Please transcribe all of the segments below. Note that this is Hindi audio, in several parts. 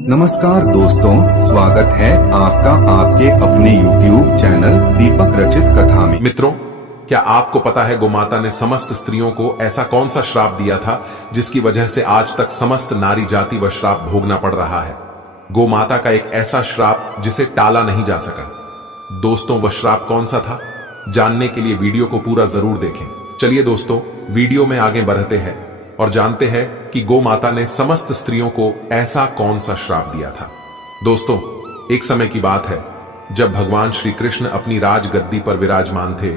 नमस्कार दोस्तों, स्वागत है आपका आपके अपने YouTube चैनल दीपक रचित कथा में। मित्रों, क्या आपको पता है गोमाता ने समस्त स्त्रियों को ऐसा कौन सा श्राप दिया था जिसकी वजह से आज तक समस्त नारी जाति व श्राप भोगना पड़ रहा है। गोमाता का एक ऐसा श्राप जिसे टाला नहीं जा सका। दोस्तों, वह श्राप कौन सा था? जानने के लिए वीडियो को पूरा जरूर देखें। चलिए दोस्तों, वीडियो में आगे बढ़ते हैं और जानते हैं कि गोमाता ने समस्त स्त्रियों को ऐसा कौन सा श्राप दिया था। दोस्तों, एक समय की बात है जब भगवान श्री कृष्ण अपनी राजगद्दी पर विराजमान थे,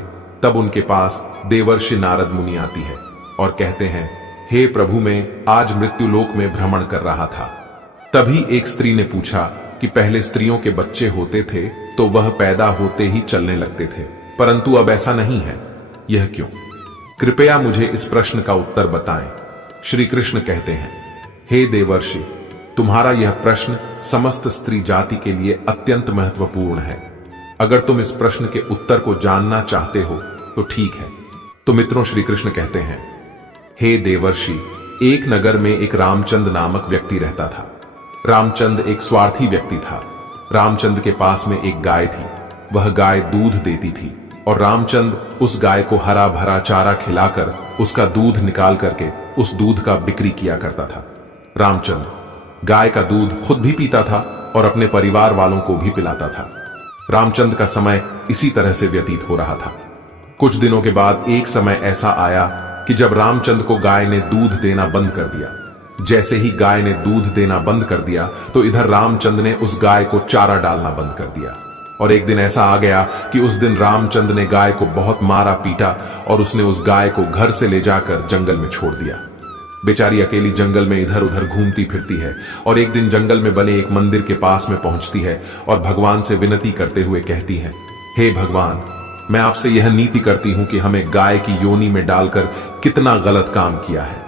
तब उनके पास देवर्षि नारद मुनि आती है और कहते हैं, हे प्रभु, मैं आज मृत्युलोक में भ्रमण कर रहा था। तभी एक स्त्री ने पूछा कि पहले स्त्रियों के बच्चे होते थे तो वह पैदा होते ही चलने लगते थे, परंतु अब ऐसा नहीं है, यह क्यों? कृपया मुझे इस प्रश्न का उत्तर बताएं। श्री कृष्ण कहते हैं, हे देवर्षि, तुम्हारा यह प्रश्न समस्त स्त्री जाति के लिए अत्यंत महत्वपूर्ण है। अगर तुम इस प्रश्न के उत्तर को जानना चाहते हो तो ठीक है। तो मित्रों, श्री कृष्ण कहते हैं, हे देवर्षि, एक नगर में एक रामचंद नामक व्यक्ति रहता था। रामचंद एक स्वार्थी व्यक्ति था। रामचंद के पास में एक गाय थी। वह गाय दूध देती थी और रामचंद उस गाय को हरा भरा चारा खिलाकर उसका दूध निकाल करके उस दूध का बिक्री किया करता था। रामचंद गाय का दूध खुद भी पीता था और अपने परिवार वालों को भी पिलाता था। रामचंद का समय इसी तरह से व्यतीत हो रहा था। कुछ दिनों के बाद एक समय ऐसा आया कि जब रामचंद को गाय ने दूध देना बंद कर दिया। जैसे ही गाय ने दूध देना बंद कर दिया तो इधर रामचंद ने उस गाय को चारा डालना बंद कर दिया। और एक दिन ऐसा आ गया कि उस दिन रामचंद ने गाय को बहुत मारा पीटा और उसने उस गाय को घर से ले जाकर जंगल में छोड़ दिया। बेचारी अकेली जंगल में इधर उधर घूमती फिरती है और एक दिन जंगल में बने एक मंदिर के पास में पहुंचती है और भगवान से विनती करते हुए कहती है, हे भगवान, मैं आपसे यह नीति करती हूं कि हमें गाय की योनि में डालकर कितना गलत काम किया है।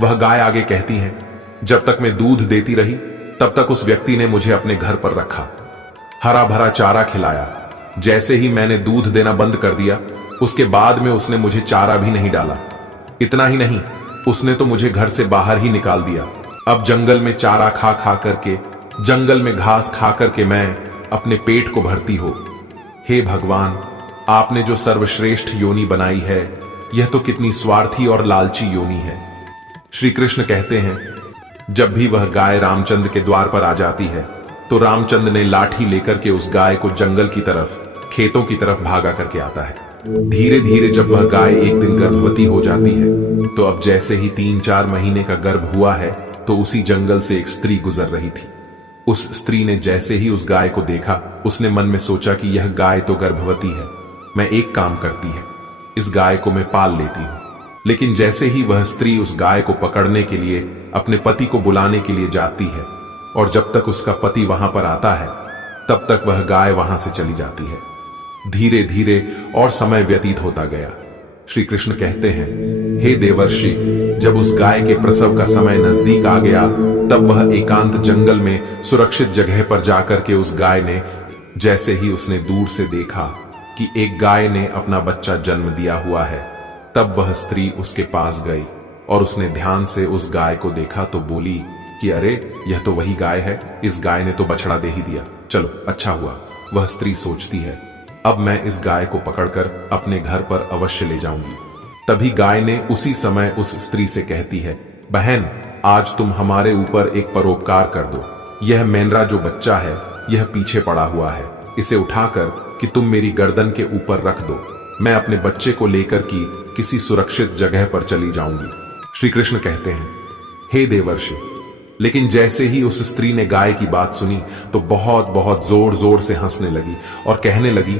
वह गाय आगे कहती है, जब तक मैं दूध देती रही तब तक उस व्यक्ति ने मुझे अपने घर पर रखा, हरा भरा चारा खिलाया। जैसे ही मैंने दूध देना बंद कर दिया उसके बाद में उसने मुझे चारा भी नहीं डाला। इतना ही नहीं, उसने तो मुझे घर से बाहर ही निकाल दिया। अब जंगल में चारा खा खा करके, जंगल में घास खा करके मैं अपने पेट को भरती हो। हे भगवान, आपने जो सर्वश्रेष्ठ योनि बनाई है, यह तो कितनी स्वार्थी और लालची योनि है। श्री कृष्ण कहते हैं, जब भी वह गाय रामचंद के द्वार पर आ जाती है तो रामचंद ने लाठी लेकर के उस गाय को जंगल की तरफ, खेतों की तरफ भागा करके आता है। धीरे धीरे जब वह गाय एक दिन गर्भवती हो जाती है तो अब जैसे ही 3-4 महीने का गर्भ हुआ है तो उसी जंगल से एक स्त्री गुजर रही थी। उस स्त्री ने जैसे ही उस गाय को देखा, उसने मन में सोचा कि यह गाय तो गर्भवती है, मैं एक काम करती है, इस गाय को मैं पाल लेती हूं। लेकिन जैसे ही वह स्त्री उस गाय को पकड़ने के लिए अपने पति को बुलाने के लिए जाती है और जब तक उसका पति वहां पर आता है तब तक वह गाय वहां से चली जाती है। धीरे धीरे और समय व्यतीत होता गया। श्री कृष्ण कहते हैं, हे देवर्षि, जब उस गाय के प्रसव का समय नजदीक आ गया तब वह एकांत जंगल में सुरक्षित जगह पर जाकर के उस गाय ने, जैसे ही उसने दूर से देखा कि एक गाय ने अपना बच्चा जन्म दिया हुआ है, तब वह स्त्री उसके पास गई और उसने ध्यान से उस गाय को देखा तो बोली कि अरे, यह तो वही गाय है, इस गाय ने तो बछड़ा दे ही दिया, चलो अच्छा हुआ। वह स्त्री सोचती है, अब मैं इस गाय को पकड़कर अपने घर पर अवश्य ले जाऊंगी। तभी गाय ने उसी समय उस स्त्री से कहती है, बहन, आज तुम हमारे ऊपर एक परोपकार कर दो। यह मेंढरा जो बच्चा है, यह पीछे पड़ा हुआ है, इसे उठाकर कि तुम मेरी गर्दन के ऊपर रख दो, मैं अपने बच्चे को लेकर की किसी सुरक्षित जगह पर चली जाऊंगी। श्री कृष्ण कहते हैं, हे देवर्षि, लेकिन जैसे ही उस स्त्री ने गाय की बात सुनी तो बहुत बहुत जोर जोर से हंसने लगी और कहने लगी,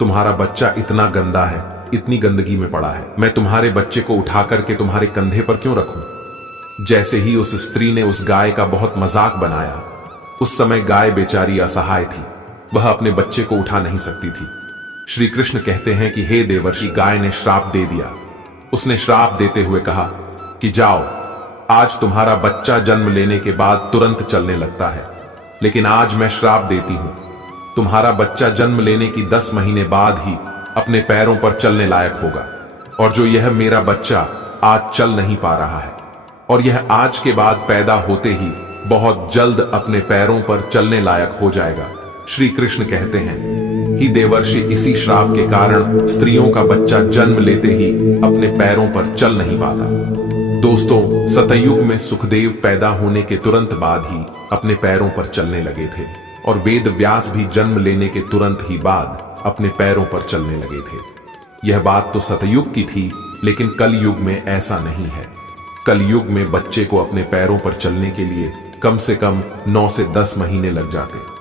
तुम्हारा बच्चा इतना गंदा है, इतनी गंदगी में पड़ा है, मैं तुम्हारे बच्चे को उठा करके तुम्हारे कंधे पर क्यों रखूं? जैसे ही उस स्त्री ने उस गाय का बहुत मजाक बनाया, उस समय गाय बेचारी असहाय थी, वह अपने बच्चे को उठा नहीं सकती थी। श्री कृष्ण कहते हैं कि हे देवर्षि, गाय ने श्राप दे दिया। उसने श्राप देते हुए कहा कि जाओ, आज तुम्हारा बच्चा जन्म लेने के बाद तुरंत चलने लगता है, लेकिन आज मैं श्राप देती हूं, तुम्हारा बच्चा जन्म लेने की 10 महीने बाद ही अपने पैरों पर चलने लायक होगा। और जो यह मेरा बच्चा आज चल नहीं पा रहा है और यह आज के बाद पैदा होते ही बहुत जल्द अपने पैरों पर चलने लायक हो जाएगा। श्री कृष्ण कहते हैं कि देवर्षि इसी श्राप के कारण स्त्रियों का बच्चा जन्म लेते ही अपने पैरों पर चल नहीं पाता। दोस्तों, सतयुग में सुखदेव पैदा होने के तुरंत बाद ही अपने पैरों पर चलने लगे थे और वेद व्यास भी जन्म लेने के तुरंत ही बाद अपने पैरों पर चलने लगे थे। यह बात तो सतयुग की थी, लेकिन कलयुग में ऐसा नहीं है। कलयुग में बच्चे को अपने पैरों पर चलने के लिए कम से कम 9 से 10 महीने लग जाते।